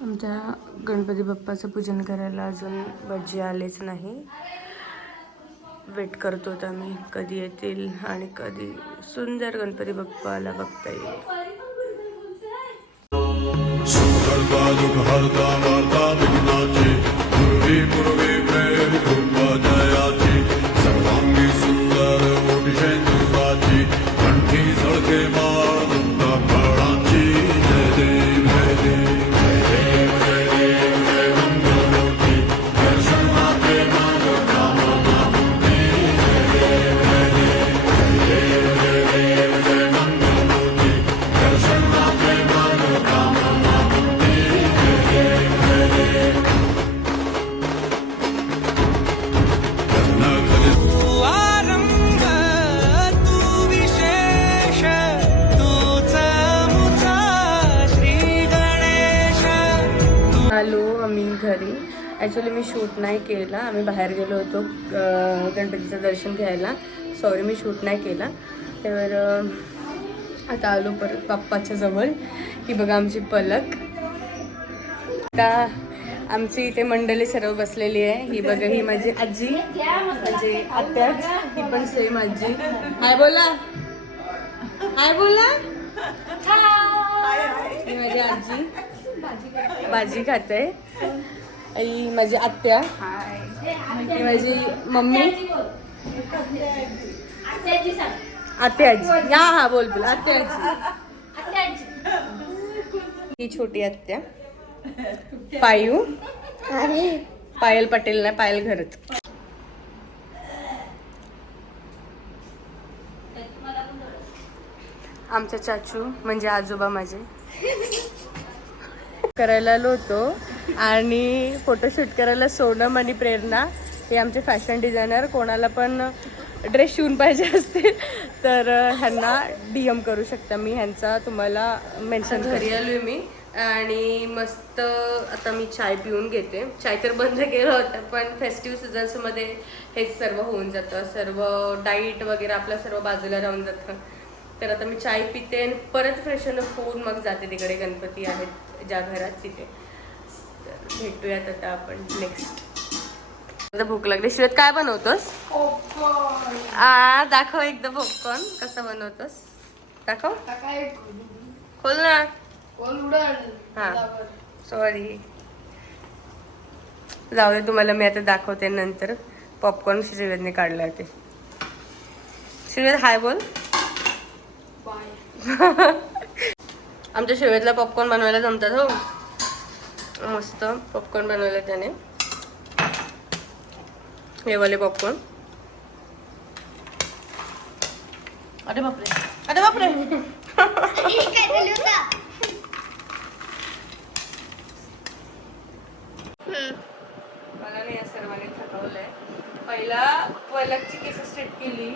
आमच्या गणपती बाप्पाचं पूजन करायला अजून भटजी आलेच नाही. वेट करतो आम्ही कधी येतील आणि कधी सुंदर गणपती बाप्पाला बघता येईल. आलो आम्ही घरी. ॲक्च्युली मी शूट नाही केला, आम्ही बाहेर गेलो होतो गणपतीचं दर्शन घ्यायला. सॉरी मी शूट नाही केला. तर आता आलो परत बाप्पाच्या जवळ. ही बघा आमची पलक. आता आमची इथे मंडळी सर्व बसलेली आहे. ही बघा ही माझी आजी म्हणजे आत्या, ही पण सेम आजी. हाय बोला, हाय बोला. ही माझी आजी भाजी खाते. ही माझी आत्या, ही माझी मम्मी आत्याजी. हा बोल बोल आत्याजी. ही छोटी आत्या पायू. पायल पटेल ना, पायल घरच. आमचा चाचू म्हणजे आजोबा माझे करायला आलो होतो. आणि फोटोशूट करायला सोनम आणि प्रेरणा हे आमचे फॅशन डिझायनर. कोणाला पण ड्रेस शिवून पाहिजे असतील तर ह्यांना DM करू शकता. मी ह्यांचा तुम्हाला मेन्शन. घरी आलो मी आणि मस्त आता मी चाय पिऊन घेते. चाय तर बंद केलं होतं पण फेस्टिव्ह सीझन्समध्ये हेच सर्व होऊन जातं. सर्व डाईट वगैरे आपलं सर्व बाजूला राहून जातं. तर आता मी चाय पिते आणि परत फ्रेशन होऊन मग जाते तिकडे गणपती आहेत ज्या घरात तिथे. तर भेटूयात आता आपण नेक्स्ट. आता भूक लागली. शिवात काय बनवतोस? दाखव एकदा पॉपकॉर्न कसं बनवतोस. दाखव. खोल ना. हा सॉरी, जाऊ दे. तुम्हाला मी आता दाखवते नंतर. पॉपकॉर्न श्रीवेदने काढला ते. श्रीवेद हाय बोल. आमच्या शिवेतला पॉपकॉर्न बनवायला जमतात हो. मस्त पॉपकॉर्न बनवलं त्याने. हे वाले पॉपकॉर्न. अरे बापरे, अरे बापरे. मला नाही या सर्वांनी थकवलंय. पहिला पलकची केस स्ट्रेट केली.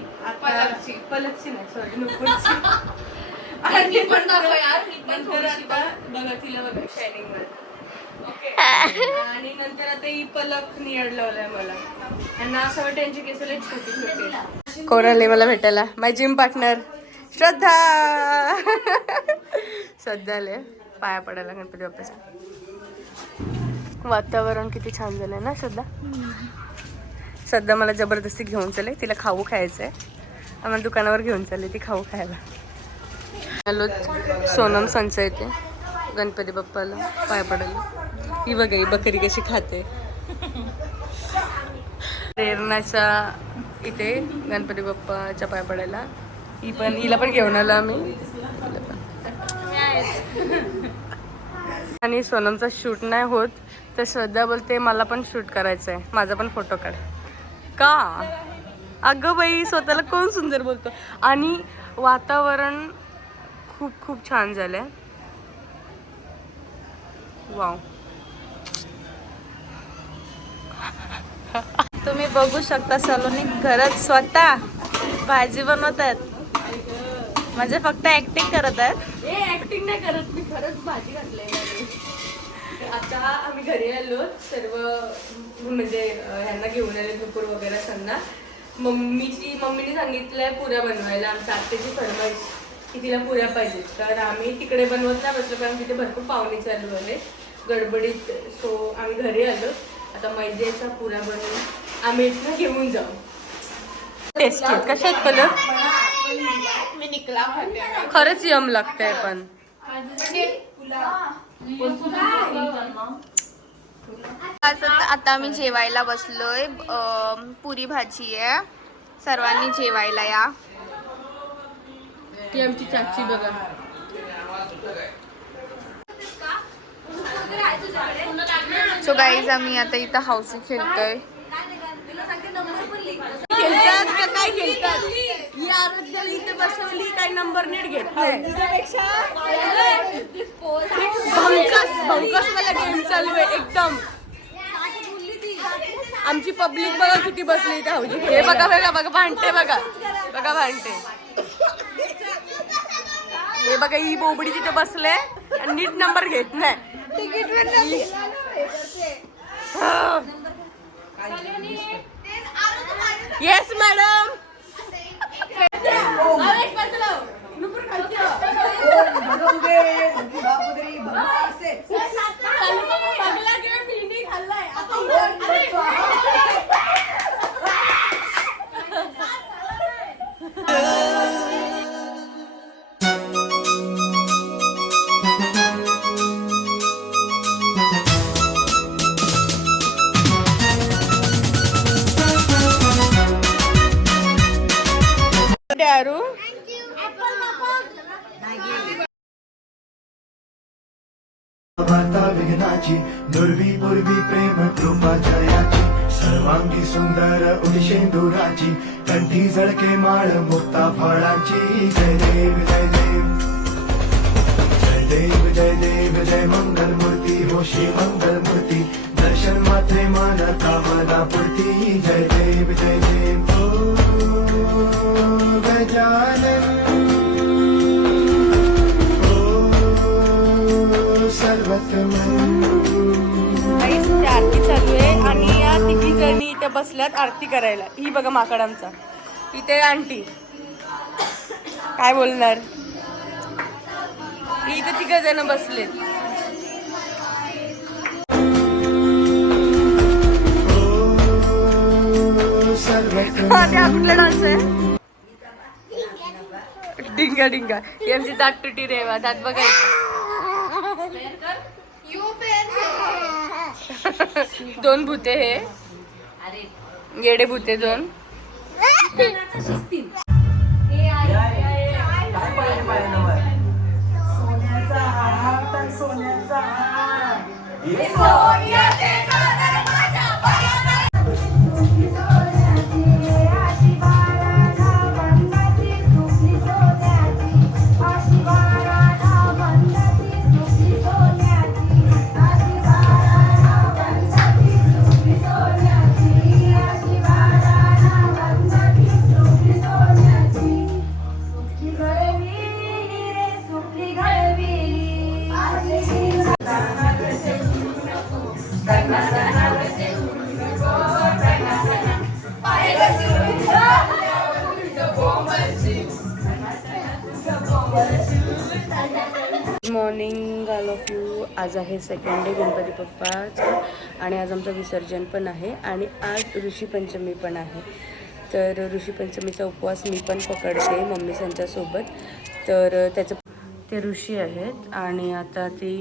पलकची नाही सॉरी नुपूरची. आणि नंतर आता बघा तिला बघा शायनिंग मध्ये. ओके. आणि नंतर आता ही पलक नियड लावलाय मला. यांना असं वाटतं यांची केस लय छोटी छोटी. कोण आले मला भेटायला? माय जिम पार्टनर श्रद्धा. श्रद्धा आले पाया पडायला गणपती बाप्पाच्या. वातावरण किती छान झालंय ना श्रद्धा. श्रद्धा मला जबरदस्ती घेऊन चालले. तिला खाऊ खायचंय. आम्हाला दुकानावर घेऊन चालले ती खाऊ खायला. हॅलो सोनम संच येते गणपती बाप्पाला पाय पडायला. ही बघा ही बकरी कशी खाते. प्रेरणाच्या इथे गणपती बाप्पाच्या पाय पडायला. हिला पण घेऊन आलो आम्ही. आणि सोनमचा शूट नाही होत तर श्रद्धा बोलते मला पण शूट करायचं आहे, माझा पण फोटो काढ. का अगं बाई स्वतःला कोण सुंदर बोलतो. आणि वातावरण खूप खूप छान झालंय. वाव. तुम्ही बघू शकता सलोनी घरात स्वतः भाजी बनवतात. म्हणजे फक्त ऍक्टिंग करत आहेत. ऍक्टिंग नाही करत मी, खरंच भाजी घातलंय. आता आम्ही घरी आलो सर्व. म्हणजे ह्यांना घेऊन आले नुपूर वगैरे त्यांना. मम्मीने सांगितलंय पुऱ्या बनवायला. आमच्या आत्याची फरमाईश. की तिला पुऱ्या पाहिजेत. तर आम्ही तिकडे बनवत नाही बसलो कारण तिथे भरपूर पाहुणे चालू आहे गडबडीत. सो आम्ही घरी आलो. आता मैद्याचा पुऱ्या बनवून आम्ही इथनं घेऊन जाऊ. टेस्टी कशा आहेत कलर? खरंच यम लागतंय पण. आता आम्ही जेवायला बसलोय. पुरी भाजी आहे. सर्वांनी जेवायला या. ती आमची चाची बघा. सो गाईज आम्ही आता इथं हाऊसी खेळतोय. खेळतात का काय खेळतात? ही आरोग्य इथे बसवली काय नंबर नीट घेत नाही. भंकस मला गेम चालू आहे एकदम. आमची पब्लिक बघा किती बसली इथे हौजी. हे बघा बघा बघा भांडते बघा बघा भांडते. हे बघा ही बोबडी तिथे बसले आणि नीट नंबर घेत नाही. Yes madam. दारू वार्ता विघ्नाची दुर्वी पूर्वी प्रेम कृपा जयाची सर्वांगी सुंदर उदिशेंदुराची कंठी झळके माळ मुक्ता फळाची. जय देव जय देव जय देव जय देव जय मंगल मूर्ती हो श्री मंगल मूर्ती दर्शन मात्रे मान कामना पूर्ती. जय देव जय देव ओ गजानन आरती चालू आहे आणि या तिघी जणी इथे बसल्यात आरती करायला. ही बघा माकड आमचा. इथे आंटी काय बोलणार. इथे तिघ जण बसलेत. हा कुठला डान्स आहे? डिंगा डिंगा. ही आमची दाट तुटी रेवा. दात बघायचं. दोन भूते हे येडे भूते दोन. Morning all of you. आज आहे सेकंड डे गणपती बाप्पाचं आणि आज आमचं विसर्जन पण आहे आणि आज ऋषीपंचमी पण आहे. तर ऋषीपंचमीचा उपवास मी पण पकडते मम्मी त्यांच्यासोबत. तर त्याचं ते ऋषी आहेत आणि आता ती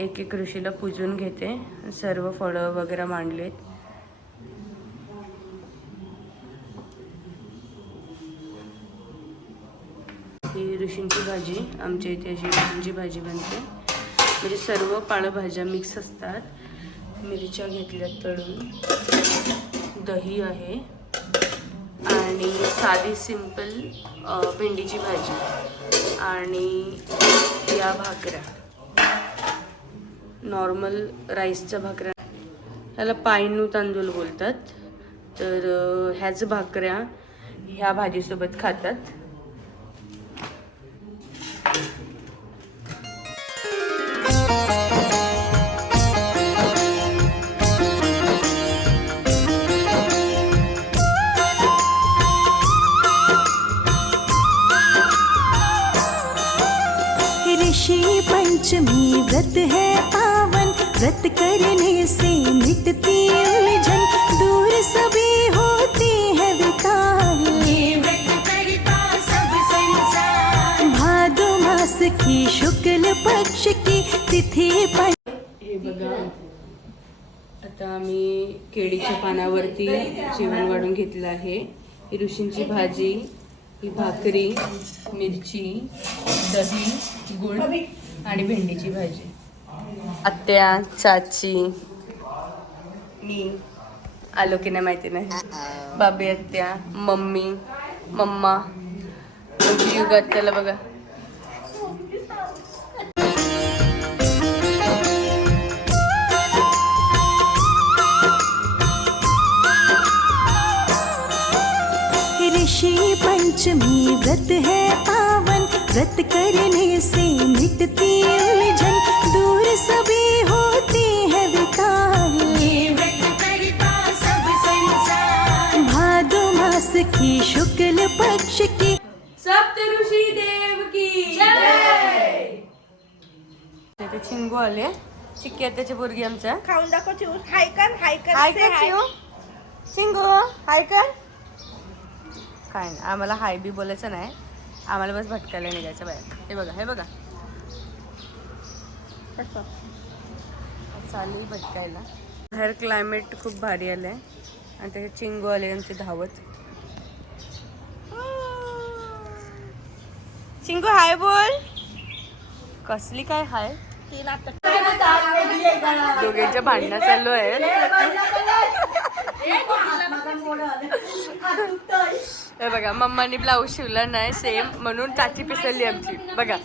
एक एक ऋषीला पूजून घेते. सर्व फळं वगैरे मांडलेत. ही ऋषींची भाजी. आमच्या इथे अशी ऋषींची भाजी बनते. म्हणजे सर्व पालेभाज्या मिक्स असतात. मिरच्या घेतल्यात तळून. दही आहे आणि साधी सिंपल भेंडीची भाजी आणि या भाकऱ्या नॉर्मल राईसच्या भाकऱ्या. ह्याला पायनू तांदूळ बोलतात. तर ह्याच भाकऱ्या ह्या भाजीसोबत खातात. ऋषि पंचमी व्रत है पावन, व्रत करने से मिटती उलझन, दूर सभी होती है वितान। भादो मास की शुक्ल पक्ष की तिथि पर हे बघा, आता आम्ही केळीच्या पानावरती जेवण वाढून घेतलं आहे. ही ऋषींची भाजी, ही भाकरी, मिरची, दही, गुळ आणि भेंडीची भाजी. आत्या, चाची, मी आलो की नाही माहिती नाही, बाबी आत्या, मम्मी, मम्मा, आमची युग आत्याला बघा. ऋषि पंचमी व्रत है पावन, व्रत करने से मिटती उलझन, दूर सभी होती है वितान। भादो मास की शुक्ल पक्ष की सप्तऋषी देव की जय. ते चिंगू आले, चिक्की त्याची पोरगी आमच्या. खाऊन दाखव चिऊ. हाय कर, हाय कर. हाय कर चिंगू. चिंगू हाय कर. काय नाही, आम्हाला हाय बी बोलायचं नाही, आम्हाला बस भटकायला निघायचं बाहेर. हे बघा, हे बघा, चालू भटकायला. बाहेर क्लायमेट खूप भारी आलं आहे आणि त्याचे चिंगू आले आमचे धावत. चिंगू हाय बोल. कसली काय हाय. दोघांच्या भांडणं चालू आहे. हे बघा, मम्मानी ब्लाऊज शिवला नाही सेम म्हणून चाची पिसळली आमची. बघा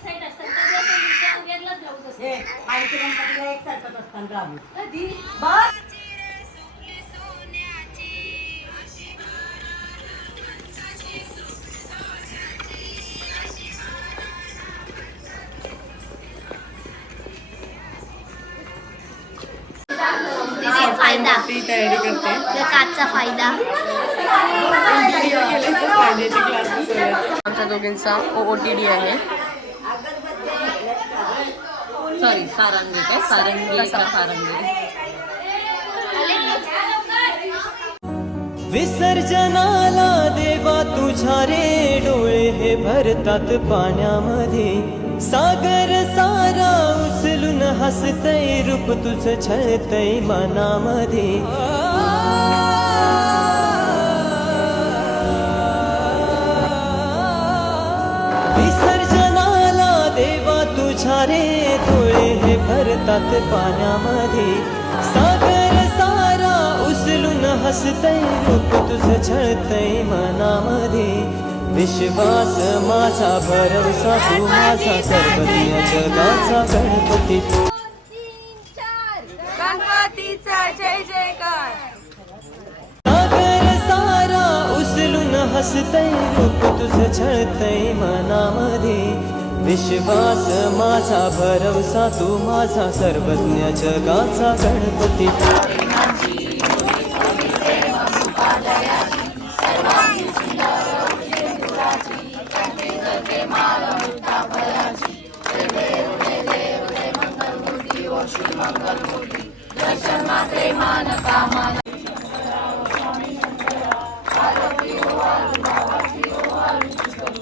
फायदा ती तयारी करते. काचचा फायदा. आमच्या दोघींचा OOTD आहे. सॉरी, सारंगी काय सारंगी का सारंगी. विसर्जनाला देवा तुझ्या रे डोळे हे भरतात पाण्यामध्ये, सागर सारा उचलून हसतय रूप तुझं छळतय मनामध्ये. विसर्जनाला देवा तुझ्या रे डोळे हे भरतात पाण्यामध्ये, सागर सारा उचलून हसतय रूप तुझं छळतय मनामध्ये. विश्वास माझा भरवसा तू माझा सर्वज्ञ जगाचा गणपती. गणपतीचा जय जयकार. सागर सारा उचलून हसतय रूप तुझं छळतय मनामध्ये. विश्वास माझा भरवसा तू माझा सर्वज्ञ जगाचा गणपती.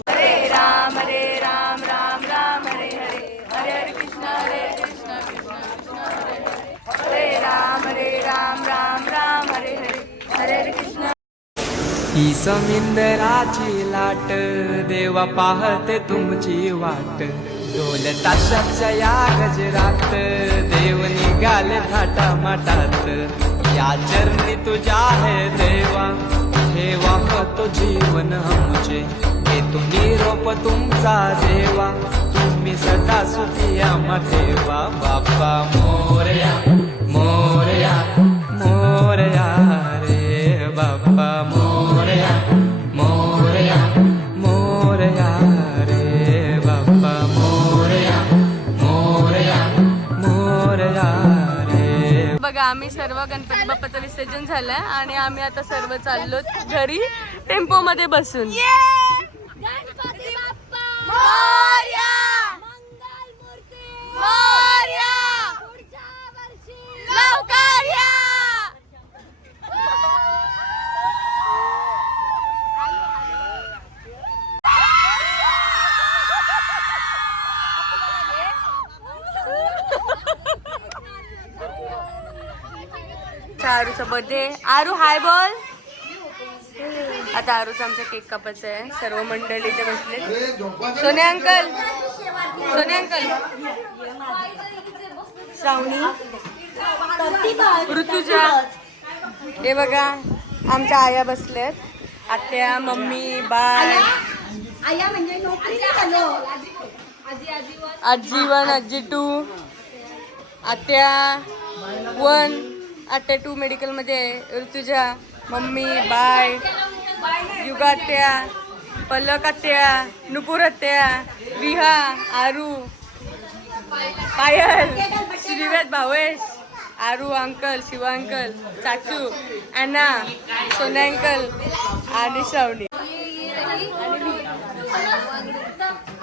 हरे राम राम राम हरे हरे, हरे हरे कृष्ण कृष्ण कृष्ण हरे हरे. हरे राम राम हरे हरे, हरे हरे कृष्ण. ही समिंदराची लाट देवा पाहते तुमची वाट, ढोल ताशाच्या या गजरात देव निघाले थाटा माटात. या चरणी तुझ्या है देवा ठेवा तो जीवन आमचे, घेतो निरोप तुमचा देवा तुम्ही सदा सुखी आम्हा ठेवा. बाप्पा मोरया मोरया मोरया रे बाप्पा मोरया मोरया मोरया रे बाप्पा मोरया मोरया मोरया रे. बघा, आम्ही सर्व गणपती बाप्पाचं विसर्जन झालंय आणि आम्ही आता सर्व चाललो घरी टेम्पो मध्ये बसून. गणपती बाप्पा मोरया. मंगल मूर्ती आमचा आरूचा बर्थडे. आरू हाय बोल. आता आरूचा आमचा केक कापायचा आहे. सर्व मंडळी इथे बसले. सोन्या अंकल, सोन्या अंकल, श्रावणी, ऋतुजा, हे बघा आमच्या आया बसल्यात. आत्या, मम्मी, बाय, आजी 1, आजी 2, आत्या 1, आत्या 2 मेडिकलमध्ये आहे. ऋतुजा, मम्मी, बाय, युगा आत्या, पलक आत्या, नुपूर आत्या, विहा, आरू, पायल, श्रीवेद, भावेश, आरू अंकल, शिवा अंकल, चाचू, अॅना, सोन्या अंकल आणि Shravani.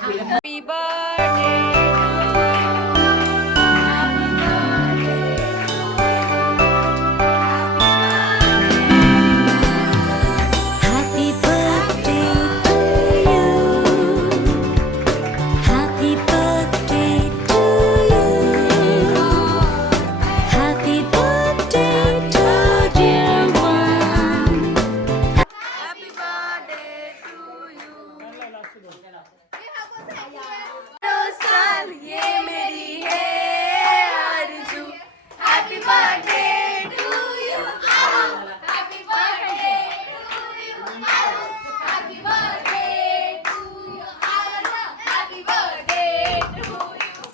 Happy birthday. Happy birthday to you. Happy birthday to you. Happy birthday to dear one. Happy birthday to you. साल ये मेरी है आरज़ू. Happy birthday to you. Happy birthday to you. Happy birthday to you. Happy birthday to you.